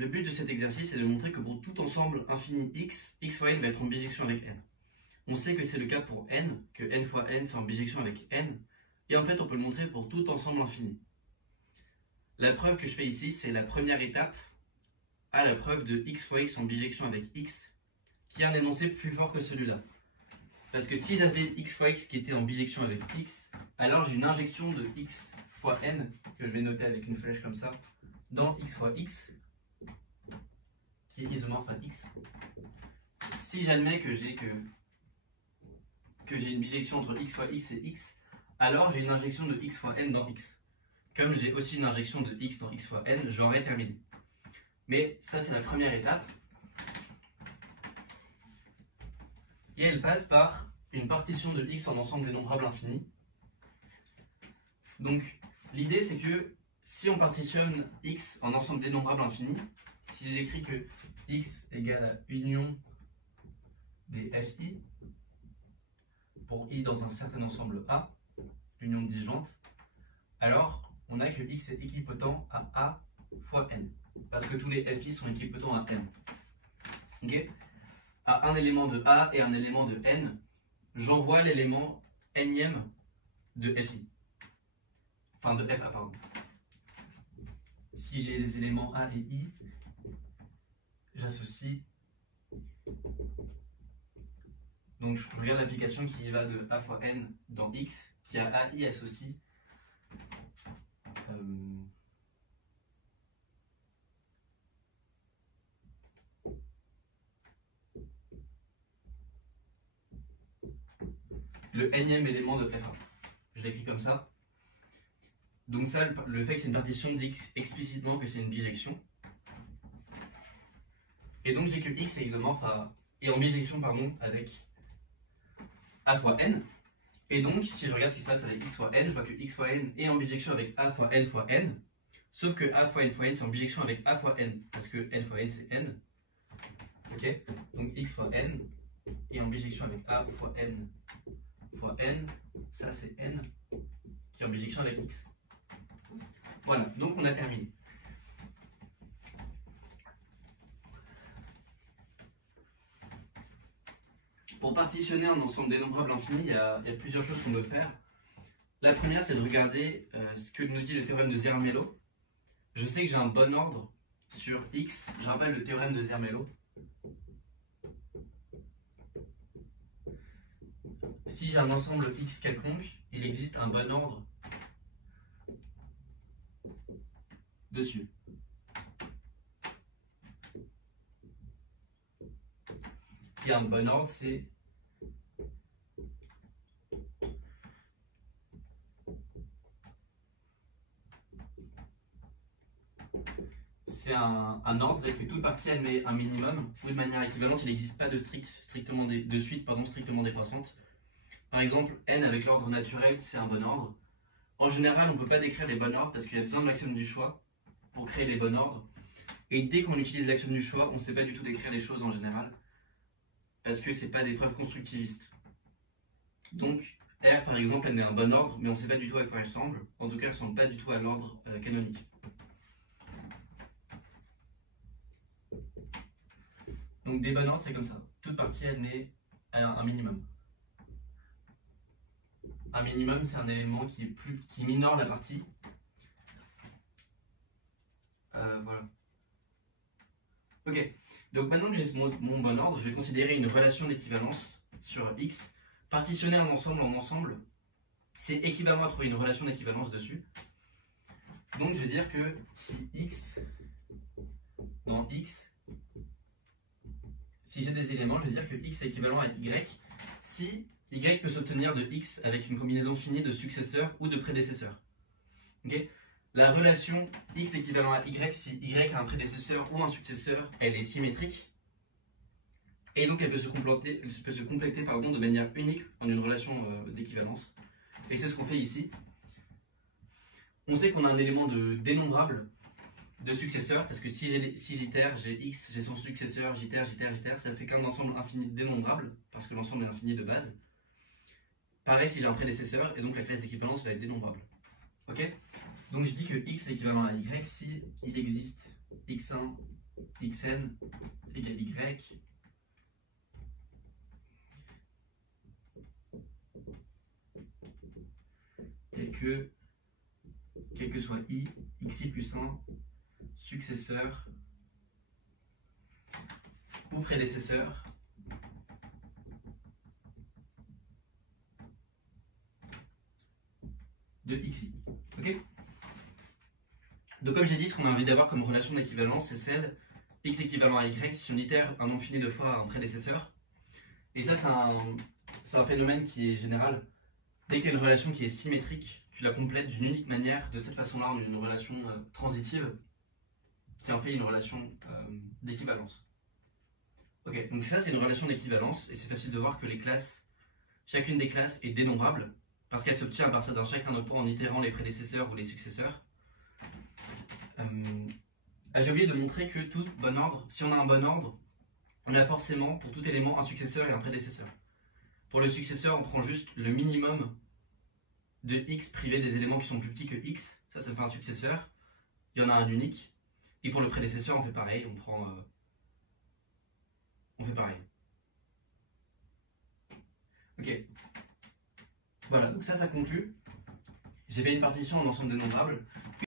Le but de cet exercice est de montrer que pour tout ensemble infini x, x fois n va être en bijection avec n. On sait que c'est le cas pour n, que n fois n c'est en bijection avec n, et en fait on peut le montrer pour tout ensemble infini. La preuve que je fais ici, c'est la première étape à la preuve de x fois x en bijection avec x, qui a un énoncé plus fort que celui-là. Parce que si j'avais x fois x qui était en bijection avec x, alors j'ai une injection de x fois n, que je vais noter avec une flèche comme ça, dans x fois x, qui est isomorphe à x. Si j'admets que j'ai une bijection entre x fois x et x, alors j'ai une injection de x fois n dans x. Comme j'ai aussi une injection de x dans x fois n, j'aurais terminé. Mais ça, c'est la première étape. Et elle passe par une partition de x en ensemble dénombrable infini. Donc, l'idée, c'est que si on partitionne x en ensemble dénombrable infini, si j'écris que x égale à union des fi, pour i dans un certain ensemble A, union disjointe, alors on a que x est équipotent à A fois n. Parce que tous les fi sont équipotents à n. Okay, à un élément de A et un élément de n, j'envoie l'élément nème de fi. Enfin de fa, pardon. Si j'ai des éléments A et I, j'associe. Donc je regarde l'application qui va de A fois n dans x, qui a AI associe le nème élément de f1. Je l'écris comme ça. Donc ça, le fait que c'est une partition dit explicitement que c'est une bijection. Et donc j'ai que x est isomorphe est en bijection avec a fois n. Et donc si je regarde ce qui se passe avec x fois n, je vois que x fois n est en bijection avec a fois n. Sauf que a fois n c'est en bijection avec a fois n, parce que n fois n c'est n. Ok, donc x fois n est en bijection avec a fois n, ça c'est n, qui est en bijection avec x. Voilà, donc on a terminé. Pour partitionner un ensemble dénombrable infini, il y a plusieurs choses qu'on peut faire. La première, c'est de regarder ce que nous dit le théorème de Zermelo. Je sais que j'ai un bon ordre sur x. Je rappelle le théorème de Zermelo. Si j'ai un ensemble x quelconque, il existe un bon ordre dessus. Et un bon ordre, c'est un ordre avec que toute partie admet un minimum, ou de manière équivalente, il n'existe pas de strictement décroissante. Par exemple, n avec l'ordre naturel, c'est un bon ordre. En général, on ne peut pas décrire les bons ordres parce qu'il y a besoin de l'axiome du choix pour créer les bons ordres. Et dès qu'on utilise l'axiome du choix, on ne sait pas du tout décrire les choses en général parce que ce n'est pas des preuves constructivistes. Donc, R par exemple, elle est un bon ordre, mais on ne sait pas du tout à quoi elle ressemble. En tout cas, elle ne ressemble pas du tout à l'ordre canonique. Donc, des bons ordres, c'est comme ça. Toute partie admet un minimum. Un minimum, c'est un élément qui minore la partie. Voilà. Ok, donc maintenant que j'ai mon bon ordre, je vais considérer une relation d'équivalence sur x. Partitionner un ensemble en ensemble, c'est équivalent à trouver une relation d'équivalence dessus. Donc je vais dire que si x dans x, si j'ai des éléments, je vais dire que x est équivalent à y si y peut s'obtenir de x avec une combinaison finie de successeurs ou de prédécesseurs. Okay, la relation x équivalent à y si y a un prédécesseur ou un successeur, elle est symétrique. Et donc elle peut se compléter de manière unique en une relation d'équivalence. Et c'est ce qu'on fait ici. On sait qu'on a un élément de dénombrable de successeur, parce que si j'itère, j'ai x, j'ai son successeur, j'itère, ça fait qu'un ensemble infini dénombrable, parce que l'ensemble est infini de base. Pareil si j'ai un prédécesseur, et donc la classe d'équivalence va être dénombrable. Ok, donc je dis que x est équivalent à y si il existe x1, xn égale y, quel que soit i, xi plus 1, successeur ou prédécesseur de xi. Ok? Donc comme j'ai dit, ce qu'on a envie d'avoir comme relation d'équivalence, c'est celle x équivalent à y si on itère un nombre fini de fois un prédécesseur. Et ça, c'est un phénomène qui est général. Dès qu'il y a une relation qui est symétrique, tu la complètes d'une unique manière. De cette façon-là, on a une relation transitive qui en fait une relation d'équivalence. Ok, donc ça, c'est une relation d'équivalence. Et c'est facile de voir que les classes, chacune des classes est dénombrable parce qu'elle s'obtient à partir d'un chacun de points en itérant les prédécesseurs ou les successeurs. J'ai oublié de montrer que tout bon ordre, si on a un bon ordre, on a forcément pour tout élément un successeur et un prédécesseur. Pour le successeur, on prend juste le minimum de x privé des éléments qui sont plus petits que x. Ça fait un successeur. Il y en a un unique. Et pour le prédécesseur, on fait pareil. On fait pareil. Ok. Voilà, donc ça conclut. J'ai fait une partition en ensemble dénombrable.